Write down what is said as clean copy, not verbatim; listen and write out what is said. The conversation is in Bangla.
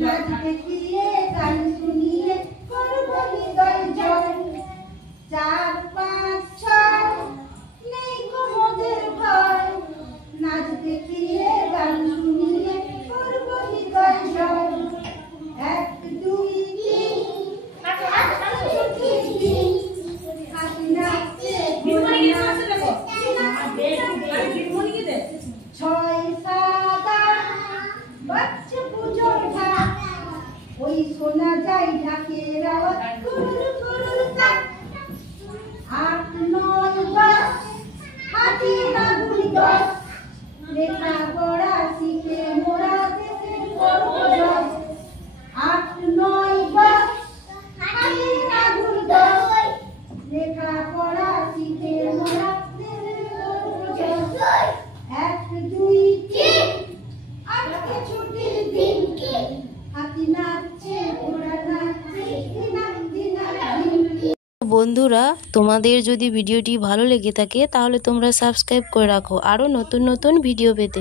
নাচ দেখিয়ে গান শুনিয়ে করব হৃদয় জয়। 4, 5, 6 নেই কোমদের ভয়। নাচ দেখিয়ে গান শুনিয়ে করব হৃদয় জয়। 1, 2, 3 হাসি নাচছে ঘোড়া নাচছে 6, 7, 8 বাজছে পুজোর ঢাক। ওই শোনা যায় ঢাকের আওয়াজ কুরুল কুরুল তাক। 8, 9, 10 হাতির আগুন 10 লেখাপড়া শিখে মোরা দেশের করব জয়। 8, 9, 10 হাতির আগুন 10 লেখাপড়া শিখে মোরা দেশের করব জয়। 1, 2, 3 আজকে ছুটির দিন। হাতি নাচছে ঘোড়া নাচছে বন্ধুরা, তোমাদের যদি ভিডিওটি ভালো লেগে থাকে তাহলে তোমরা সাবস্ক্রাইব করে রাখো আরো নতুন নতুন ভিডিও পেতে।